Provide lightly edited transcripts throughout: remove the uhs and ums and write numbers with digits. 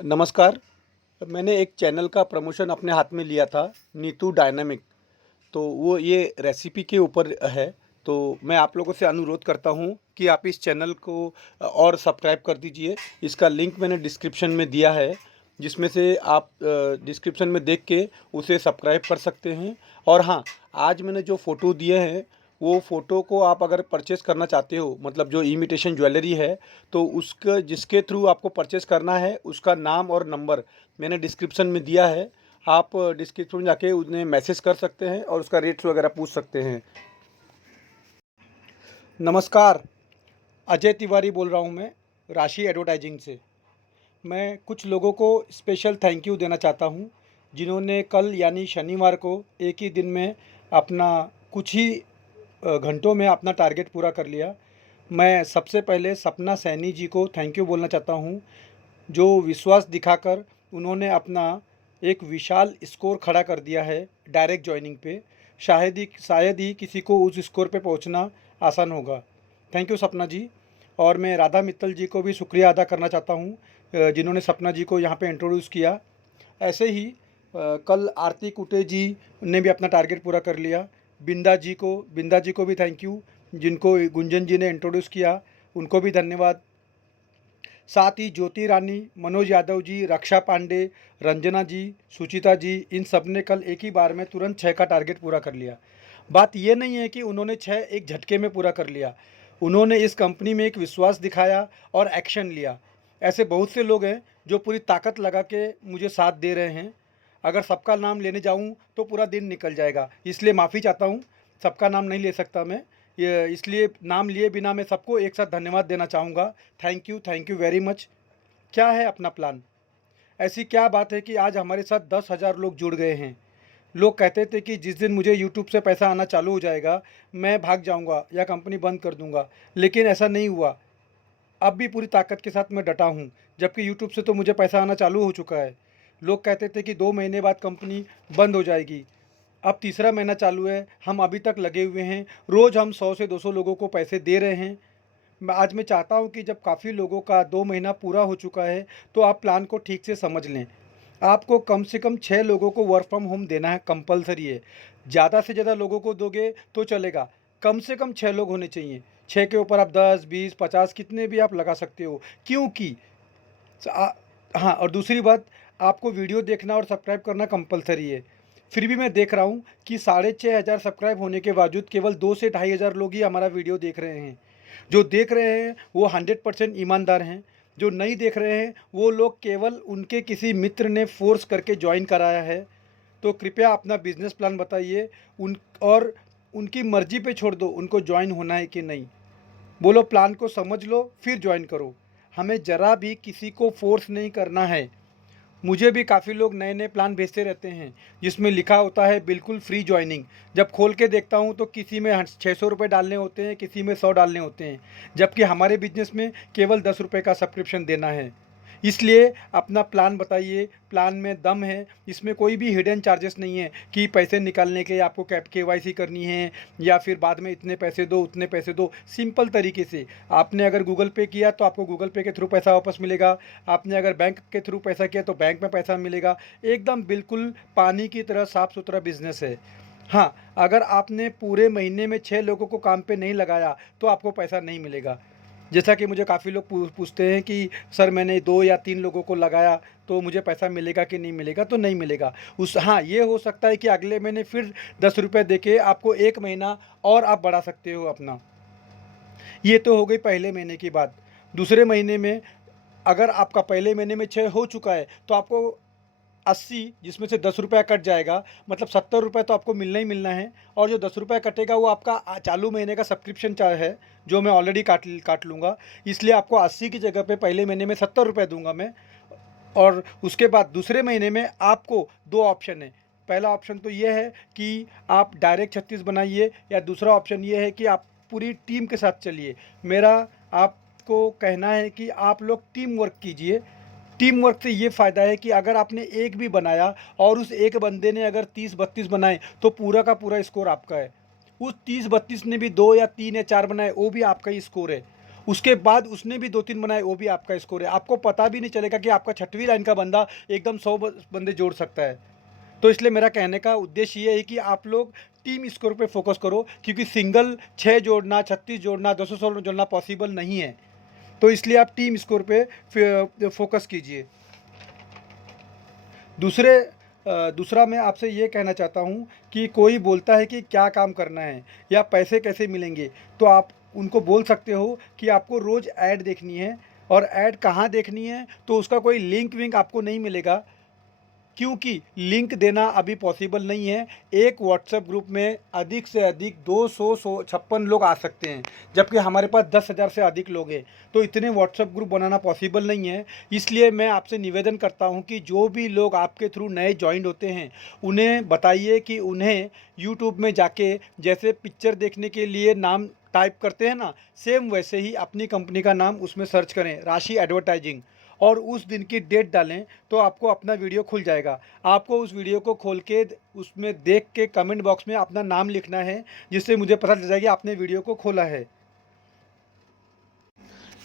नमस्कार। मैंने एक चैनल का प्रमोशन अपने हाथ में लिया था, नीतू डायनामिक। तो वो ये रेसिपी के ऊपर है। तो मैं आप लोगों से अनुरोध करता हूँ कि आप इस चैनल को और सब्सक्राइब कर दीजिए। इसका लिंक मैंने डिस्क्रिप्शन में दिया है, जिसमें से आप डिस्क्रिप्शन में देख के उसे सब्सक्राइब कर सकते हैं। और हाँ, आज मैंने जो फ़ोटो दिए हैं, वो फ़ोटो को आप अगर परचेज़ करना चाहते हो, मतलब जो इमिटेशन ज्वेलरी है, तो उसका जिसके थ्रू आपको परचेज़ करना है, उसका नाम और नंबर मैंने डिस्क्रिप्शन में दिया है। आप डिस्क्रिप्शन में जाके उन्हें मैसेज कर सकते हैं और उसका रेट्स वगैरह पूछ सकते हैं। नमस्कार, अजय तिवारी बोल रहा हूँ मैं, राशि एडवर्टाइजिंग से। मैं कुछ लोगों को स्पेशल थैंक यू देना चाहता हूँ, जिन्होंने कल यानी शनिवार को एक ही दिन में अपना कुछ ही घंटों में अपना टारगेट पूरा कर लिया। मैं सबसे पहले सपना सैनी जी को थैंक यू बोलना चाहता हूँ, जो विश्वास दिखाकर उन्होंने अपना एक विशाल स्कोर खड़ा कर दिया है डायरेक्ट जॉइनिंग पे। शायद ही किसी को उस स्कोर पे पहुंचना आसान होगा। थैंक यू सपना जी। और मैं राधा मित्तल जी को भी शुक्रिया अदा करना चाहता हूँ, जिन्होंने सपना जी को यहाँ पे इंट्रोड्यूस किया। ऐसे ही कल आरती कुटे जी ने भी अपना टारगेट पूरा कर लिया। बिंदा जी को भी थैंक यू, जिनको गुंजन जी ने इंट्रोड्यूस किया, उनको भी धन्यवाद। साथ ही ज्योति रानी, मनोज यादव जी, रक्षा पांडे, रंजना जी, सुचिता जी, इन सब ने कल एक ही बार में तुरंत 6 का टारगेट पूरा कर लिया। बात ये नहीं है कि उन्होंने 6 एक झटके में पूरा कर लिया। उन्होंने इस कंपनी में एक विश्वास दिखाया और एक्शन लिया। ऐसे बहुत से लोग हैं जो पूरी ताकत लगा के मुझे साथ दे रहे हैं। अगर सबका नाम लेने जाऊं तो पूरा दिन निकल जाएगा, इसलिए माफ़ी चाहता हूं। सबका नाम नहीं ले सकता मैं, ये इसलिए नाम लिए बिना मैं सबको एक साथ धन्यवाद देना चाहूँगा। Thank you very much. क्या है अपना प्लान? ऐसी क्या बात है कि आज हमारे साथ 10,000 लोग जुड़ गए हैं। लोग कहते थे कि जिस दिन मुझे यूट्यूब से पैसा आना चालू हो जाएगा, मैं भाग जाऊंगा या कंपनी बंद कर दूंगा, लेकिन ऐसा नहीं हुआ। अब भी पूरी ताकत के साथ मैं डटा हूँ, जबकि यूट्यूब से तो मुझे पैसा आना चालू हो चुका है। लोग कहते थे कि 2 महीने बाद कंपनी बंद हो जाएगी। अब तीसरा महीना चालू है, हम अभी तक लगे हुए हैं। रोज़ हम 100 से 200 लोगों को पैसे दे रहे हैं। मैं चाहता हूं कि जब काफ़ी लोगों का 2 महीना पूरा हो चुका है, तो आप प्लान को ठीक से समझ लें। आपको कम से कम 6 लोगों को वर्क फ्रॉम होम देना है, कंपलसरी है। ज़्यादा से ज़्यादा लोगों को दोगे तो चलेगा, कम से कम 6 लोग होने चाहिए। 6 के ऊपर आप 10, 20, 50 कितने भी आप लगा सकते हो, क्योंकि हाँ, और दूसरी बात, आपको वीडियो देखना और सब्सक्राइब करना कंपलसरी है। फिर भी मैं देख रहा हूँ कि 6,500 सब्सक्राइब होने के बावजूद केवल 2 से 2,500 लोग ही हमारा वीडियो देख रहे हैं। जो देख रहे हैं वो 100% ईमानदार हैं। जो नहीं देख रहे हैं वो लोग केवल उनके किसी मित्र ने फ़ोर्स करके ज्वाइन कराया है। तो कृपया अपना बिजनेस प्लान बताइए, उन और उनकी मर्जी पे छोड़ दो उनको ज्वाइन होना है कि नहीं। बोलो प्लान को समझ लो फिर ज्वाइन करो। हमें ज़रा भी किसी को फोर्स नहीं करना है। मुझे भी काफ़ी लोग नए नए प्लान भेजते रहते हैं, जिसमें लिखा होता है बिल्कुल फ्री ज्वाइनिंग। जब खोल के देखता हूँ तो किसी में 600 रुपये डालने होते हैं, किसी में 100 डालने होते हैं, जबकि हमारे बिजनेस में केवल 10 रुपये का सब्सक्रिप्शन देना है। इसलिए अपना प्लान बताइए, प्लान में दम है, इसमें कोई भी हिडन चार्जेस नहीं है कि पैसे निकालने के लिए आपको KYC करनी है या फिर बाद में इतने पैसे दो उतने पैसे दो। सिंपल तरीके से आपने अगर गूगल पे किया तो आपको गूगल पे के थ्रू पैसा वापस मिलेगा, आपने अगर बैंक के थ्रू पैसा किया तो बैंक में पैसा मिलेगा। एकदम बिल्कुल पानी की तरह साफ़ सुथरा बिजनेस है। हाँ, अगर आपने पूरे महीने में 6 लोगों को काम पे नहीं लगाया तो आपको पैसा नहीं मिलेगा। जैसा कि मुझे काफ़ी लोग पूछते हैं कि सर मैंने 2 या 3 लोगों को लगाया तो मुझे पैसा मिलेगा कि नहीं मिलेगा? तो नहीं मिलेगा। हाँ, ये हो सकता है कि अगले महीने फिर 10 रुपये देके आपको 1 महीना और आप बढ़ा सकते हो अपना। ये तो हो गई पहले महीने की बात। दूसरे महीने में अगर आपका पहले महीने में 6 हो चुका है तो आपको 80, जिसमें से 10 रुपया कट जाएगा, मतलब 70 रुपये तो आपको मिलना ही मिलना है। और जो 10 रुपये कटेगा वो आपका चालू महीने का सब्सक्रिप्शन है, जो मैं ऑलरेडी काट लूँगा। इसलिए आपको 80 की जगह पे पहले महीने में 70 रुपये दूंगा मैं। और उसके बाद दूसरे महीने में आपको 2 ऑप्शन है। पहला ऑप्शन तो ये है कि आप डायरेक्ट 36 बनाइए, या दूसरा ऑप्शन ये है कि आप पूरी टीम के साथ चलिए। मेरा आपको कहना है कि आप लोग टीम वर्क कीजिए। टीम वर्क से ये फ़ायदा है कि अगर आपने एक भी बनाया और उस एक बंदे ने अगर 30-32 बनाए तो पूरा का पूरा स्कोर आपका है। उस 30-32 ने भी 2 या 3 या 4 बनाए, वो भी आपका ही स्कोर है। उसके बाद उसने भी 2-3 बनाए, वो भी आपका स्कोर है। आपको पता भी नहीं चलेगा कि आपका 6वीं लाइन का बंदा एकदम 100 बंदे जोड़ सकता है। तो इसलिए मेरा कहने का उद्देश्य ये है कि आप लोग टीम स्कोर पे फोकस करो, क्योंकि सिंगल 6 जोड़ना, 36 जोड़ना, 216 जोड़ना पॉसिबल नहीं है। तो इसलिए आप टीम स्कोर पे फोकस कीजिए। दूसरा मैं आपसे ये कहना चाहता हूँ कि कोई बोलता है कि क्या काम करना है या पैसे कैसे मिलेंगे, तो आप उनको बोल सकते हो कि आपको रोज़ ऐड देखनी है। और ऐड कहाँ देखनी है, तो उसका कोई लिंक विंक आपको नहीं मिलेगा, क्योंकि लिंक देना अभी पॉसिबल नहीं है। एक व्हाट्सएप ग्रुप में अधिक से अधिक 256 लोग आ सकते हैं, जबकि हमारे पास 10,000 से अधिक लोग हैं। तो इतने व्हाट्सएप ग्रुप बनाना पॉसिबल नहीं है। इसलिए मैं आपसे निवेदन करता हूं कि जो भी लोग आपके थ्रू नए ज्वाइन होते हैं, उन्हें बताइए कि उन्हें यूट्यूब में जाके जैसे पिक्चर देखने के लिए नाम टाइप करते हैं ना, सेम वैसे ही अपनी कंपनी का नाम उसमें सर्च करें, राशि एडवर्टाइजिंग, और उस दिन की डेट डालें, तो आपको अपना वीडियो खुल जाएगा। आपको उस वीडियो को खोल के उसमें देख के कमेंट बॉक्स में अपना नाम लिखना है, जिससे मुझे पता चल जाएगा आपने वीडियो को खोला है।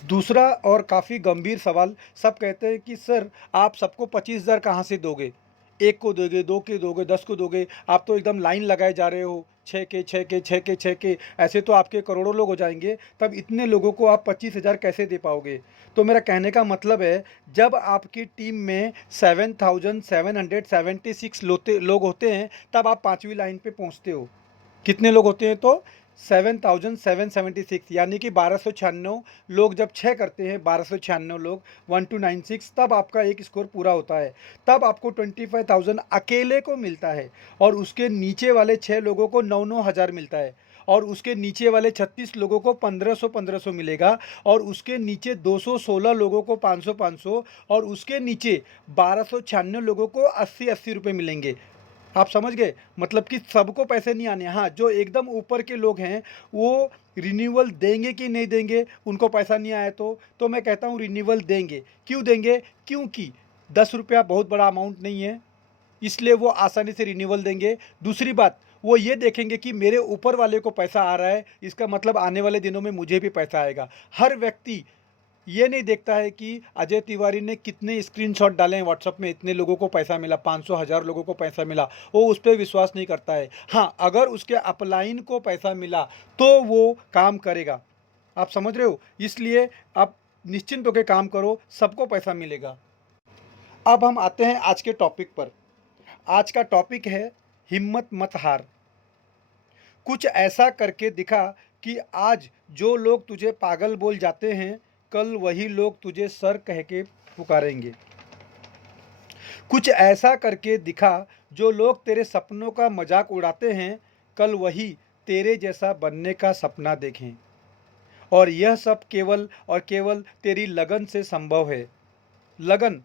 दूसरा और काफ़ी गंभीर सवाल, सब कहते हैं कि सर आप सबको 25,000 कहाँ से दोगे? एक को दोगे, दो के दोगे, 10 को दोगे? आप तो एकदम लाइन लगाए जा रहे हो, 6 के 6 के 6 के 6 के, ऐसे तो आपके करोड़ों लोग हो जाएंगे। तब इतने लोगों को आप 25,000 कैसे दे पाओगे? तो मेरा कहने का मतलब है, जब आपकी टीम में 7,776 लोग होते हैं, तब आप 5वीं लाइन पे पहुंचते हो। कितने लोग होते हैं? तो 7,776, यानी कि 1296 लोग जब 6 करते हैं, 1296 लोग 1296, तब आपका एक स्कोर पूरा होता है। तब आपको 25,000 अकेले को मिलता है, और उसके नीचे वाले 6 लोगों को 9-9 हज़ार मिलता है, और उसके नीचे वाले 36 लोगों को 1500-1500 मिलेगा, और उसके नीचे 216 लोगों को 500-500, और उसके नीचे 1296 लोगों को 80-80 रुपये मिलेंगे। आप समझ गए? मतलब कि सबको पैसे नहीं आने। हाँ, जो एकदम ऊपर के लोग हैं, वो रिन्यूअल देंगे कि नहीं देंगे, उनको पैसा नहीं आया तो मैं कहता हूँ रिन्यूअल देंगे। क्यों देंगे? क्योंकि 10 रुपया बहुत बड़ा अमाउंट नहीं है, इसलिए वो आसानी से रिन्यूअल देंगे। दूसरी बात, वो ये देखेंगे कि मेरे ऊपर वाले को पैसा आ रहा है, इसका मतलब आने वाले दिनों में मुझे भी पैसा आएगा। हर व्यक्ति ये नहीं देखता है कि अजय तिवारी ने कितने स्क्रीनशॉट डाले हैं व्हाट्सएप में, इतने लोगों को पैसा मिला, 500 हज़ार लोगों को पैसा मिला, वो उस पर विश्वास नहीं करता है। हाँ, अगर उसके अपलाइन को पैसा मिला तो वो काम करेगा। आप समझ रहे हो? इसलिए आप निश्चिंत होकर काम करो, सबको पैसा मिलेगा। अब हम आते हैं आज के टॉपिक पर। आज का टॉपिक है, हिम्मत मत हार। कुछ ऐसा करके दिखा कि आज जो लोग तुझे पागल बोल जाते हैं, कल वही लोग तुझे सर कह के पुकारेंगे। कुछ ऐसा करके दिखा, जो लोग तेरे सपनों का मजाक उड़ाते हैं, कल वही तेरे जैसा बनने का सपना देखें। और यह सब केवल और केवल तेरी लगन से संभव है। लगन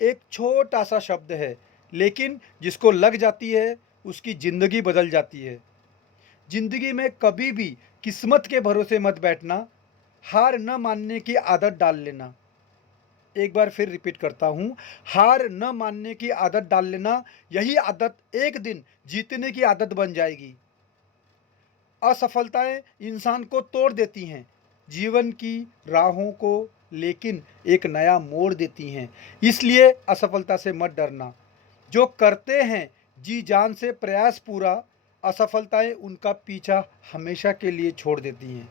एक छोटा सा शब्द है, लेकिन जिसको लग जाती है, उसकी ज़िंदगी बदल जाती है। जिंदगी में कभी भी किस्मत के भरोसे मत बैठना, हार न मानने की आदत डाल लेना। एक बार फिर रिपीट करता हूँ, हार न मानने की आदत डाल लेना। यही आदत एक दिन जीतने की आदत बन जाएगी। असफलताएं इंसान को तोड़ देती हैं, जीवन की राहों को लेकिन एक नया मोड़ देती हैं। इसलिए असफलता से मत डरना। जो करते हैं जी जान से प्रयास पूरा, असफलताएं उनका पीछा हमेशा के लिए छोड़ देती हैं।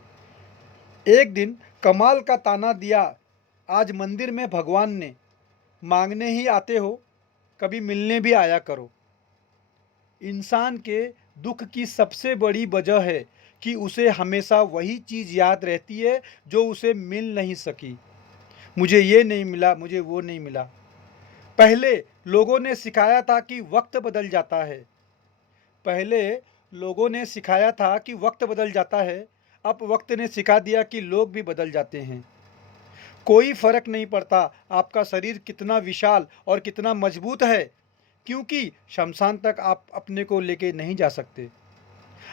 एक दिन कमाल का ताना दिया, आज मंदिर में भगवान ने, मांगने ही आते हो, कभी मिलने भी आया करो। इंसान के दुख की सबसे बड़ी वजह है कि उसे हमेशा वही चीज़ याद रहती है जो उसे मिल नहीं सकी। मुझे ये नहीं मिला, मुझे वो नहीं मिला। पहले लोगों ने सिखाया था कि वक्त बदल जाता है। पहले लोगों ने सिखाया था कि वक्त बदल जाता है, अब वक्त ने सिखा दिया कि लोग भी बदल जाते हैं। कोई फर्क नहीं पड़ता आपका शरीर कितना विशाल और कितना मजबूत है, क्योंकि शमशान तक आप अपने को लेके नहीं जा सकते।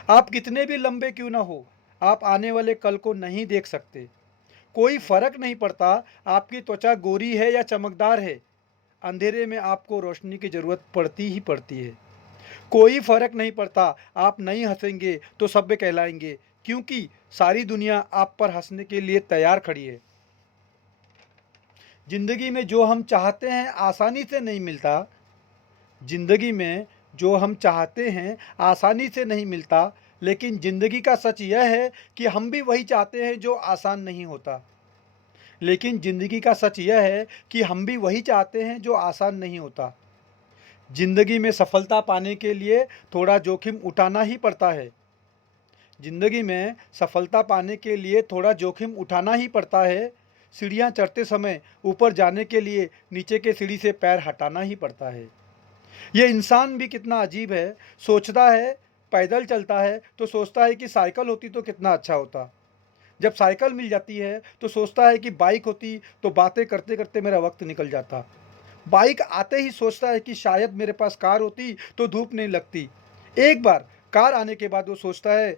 आप कितने भी लंबे क्यों ना हो, आप आने वाले कल को नहीं देख सकते। कोई फर्क नहीं पड़ता आपकी त्वचा गोरी है या चमकदार है, अंधेरे में आपको रोशनी की जरूरत पड़ती ही पड़ती है। कोई फर्क नहीं पड़ता आप नहीं हंसेंगे तो सभ्य कहलाएंगे, क्योंकि सारी दुनिया आप पर हंसने के लिए तैयार खड़ी है। ज़िंदगी में जो हम चाहते हैं आसानी से नहीं मिलता। ज़िंदगी में जो हम चाहते हैं आसानी से नहीं मिलता, लेकिन ज़िंदगी का सच यह है कि हम भी वही चाहते हैं जो आसान नहीं होता। लेकिन ज़िंदगी का सच यह है कि हम भी वही चाहते हैं जो आसान नहीं होता। ज़िंदगी में सफलता पाने के लिए थोड़ा जोखिम उठाना ही पड़ता है। ज़िंदगी में सफलता पाने के लिए थोड़ा जोखिम उठाना ही पड़ता है। सीढ़ियाँ चढ़ते समय ऊपर जाने के लिए नीचे के सीढ़ी से पैर हटाना ही पड़ता है। ये इंसान भी कितना अजीब है, सोचता है पैदल चलता है तो सोचता है कि साइकिल होती तो कितना अच्छा होता। जब साइकिल मिल जाती है तो सोचता है कि बाइक होती तो बातें करते करते मेरा वक्त निकल जाता। बाइक आते ही सोचता है कि शायद मेरे पास कार होती तो धूप नहीं लगती। एक बार कार आने के बाद वो सोचता है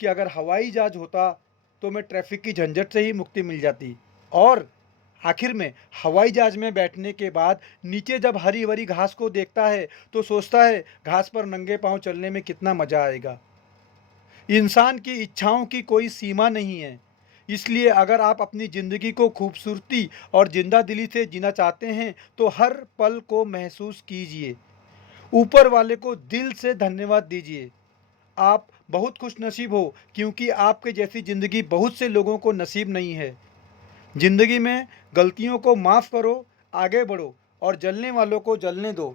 कि अगर हवाई जहाज होता तो मैं ट्रैफिक की झंझट से ही मुक्ति मिल जाती। और आखिर में हवाई जहाज में बैठने के बाद नीचे जब हरी भरी घास को देखता है तो सोचता है घास पर नंगे पांव चलने में कितना मजा आएगा। इंसान की इच्छाओं की कोई सीमा नहीं है। इसलिए अगर आप अपनी ज़िंदगी को खूबसूरती और जिंदा दिली से जीना चाहते हैं तो हर पल को महसूस कीजिए। ऊपर वाले को दिल से धन्यवाद दीजिए। आप बहुत खुशनसीब हो क्योंकि आपके जैसी ज़िंदगी बहुत से लोगों को नसीब नहीं है। ज़िंदगी में गलतियों को माफ़ करो, आगे बढ़ो और जलने वालों को जलने दो।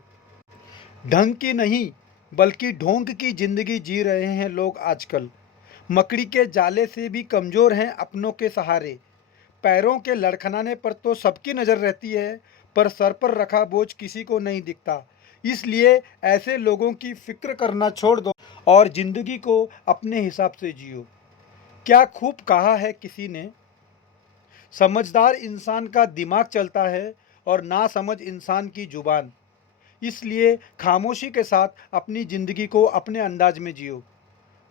ढंग की नहीं बल्कि ढोंग की ज़िंदगी जी रहे हैं लोग आजकल। मकड़ी के जाले से भी कमज़ोर हैं अपनों के सहारे। पैरों के लड़खड़ाने पर तो सबकी नज़र रहती है, पर सर पर रखा बोझ किसी को नहीं दिखता। इसलिए ऐसे लोगों की फ़िक्र करना छोड़ दो और ज़िंदगी को अपने हिसाब से जियो। क्या खूब कहा है किसी ने, समझदार इंसान का दिमाग चलता है और नासमझ इंसान की ज़ुबान। इसलिए खामोशी के साथ अपनी ज़िंदगी को अपने अंदाज में जियो।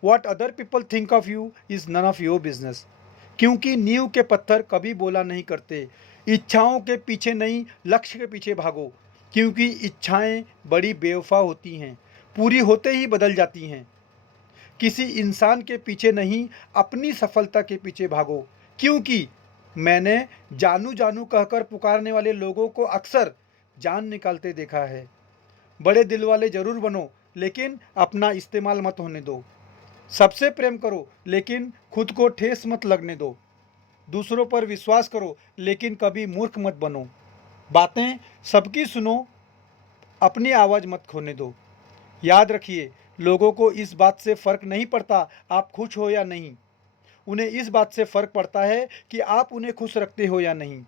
What other people think of you is none of your business। क्योंकि नींव के पत्थर कभी बोला नहीं करते। इच्छाओं के पीछे नहीं, लक्ष्य के पीछे भागो, क्योंकि इच्छाएं बड़ी बेवफा होती हैं, पूरी होते ही बदल जाती हैं। किसी इंसान के पीछे नहीं, अपनी सफलता के पीछे भागो, क्योंकि मैंने जानू जानू कहकर पुकारने वाले लोगों को अक्सर जान निकालते देखा है। बड़े दिल वाले जरूर बनो, लेकिन अपना इस्तेमाल मत होने दो। सबसे प्रेम करो लेकिन खुद को ठेस मत लगने दो। दूसरों पर विश्वास करो लेकिन कभी मूर्ख मत बनो। बातें सबकी सुनो, अपनी आवाज़ मत खोने दो। याद रखिए, लोगों को इस बात से फ़र्क नहीं पड़ता आप खुश हो या नहीं। उन्हें इस बात से फ़र्क पड़ता है कि आप उन्हें खुश रखते हो या नहीं।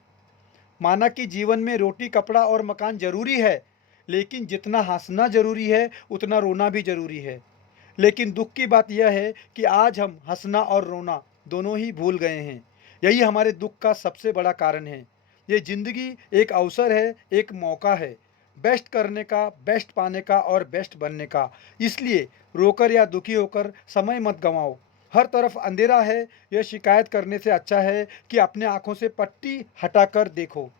माना कि जीवन में रोटी, कपड़ा और मकान ज़रूरी है, लेकिन जितना हंसना ज़रूरी है उतना रोना भी ज़रूरी है। लेकिन दुख की बात यह है कि आज हम हंसना और रोना दोनों ही भूल गए हैं। यही हमारे दुख का सबसे बड़ा कारण है। ये ज़िंदगी एक अवसर है, एक मौका है, बेस्ट करने का, बेस्ट पाने का और बेस्ट बनने का। इसलिए रोकर या दुखी होकर समय मत गंवाओ। हर तरफ अंधेरा है, यह शिकायत करने से अच्छा है कि अपने आँखों से पट्टी हटाकर देखो।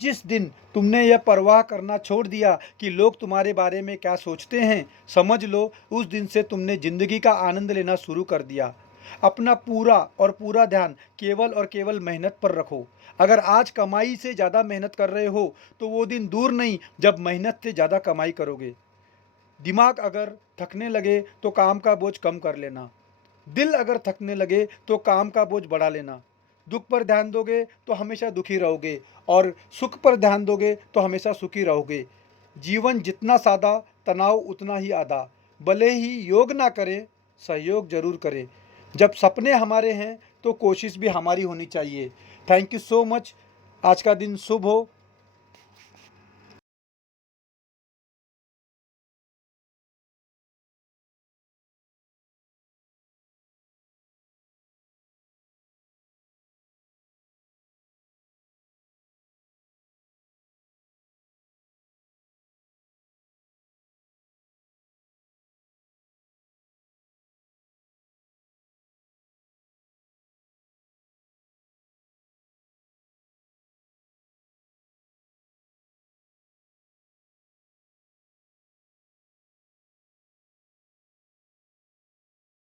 जिस दिन तुमने यह परवाह करना छोड़ दिया कि लोग तुम्हारे बारे में क्या सोचते हैं, समझ लो उस दिन से तुमने ज़िंदगी का आनंद लेना शुरू कर दिया। अपना पूरा ध्यान केवल और केवल मेहनत पर रखो। अगर आज कमाई से ज़्यादा मेहनत कर रहे हो तो वो दिन दूर नहीं जब मेहनत से ज़्यादा कमाई करोगे। दिमाग अगर थकने लगे तो काम का बोझ कम कर लेना। दिल अगर थकने लगे तो काम का बोझ बढ़ा लेना। दुख पर ध्यान दोगे तो हमेशा दुखी रहोगे और सुख पर ध्यान दोगे तो हमेशा सुखी रहोगे। जीवन जितना सादा, तनाव उतना ही आधा। भले ही योग ना करें, सहयोग जरूर करें। जब सपने हमारे हैं तो कोशिश भी हमारी होनी चाहिए। Thank you so much. आज का दिन शुभ हो।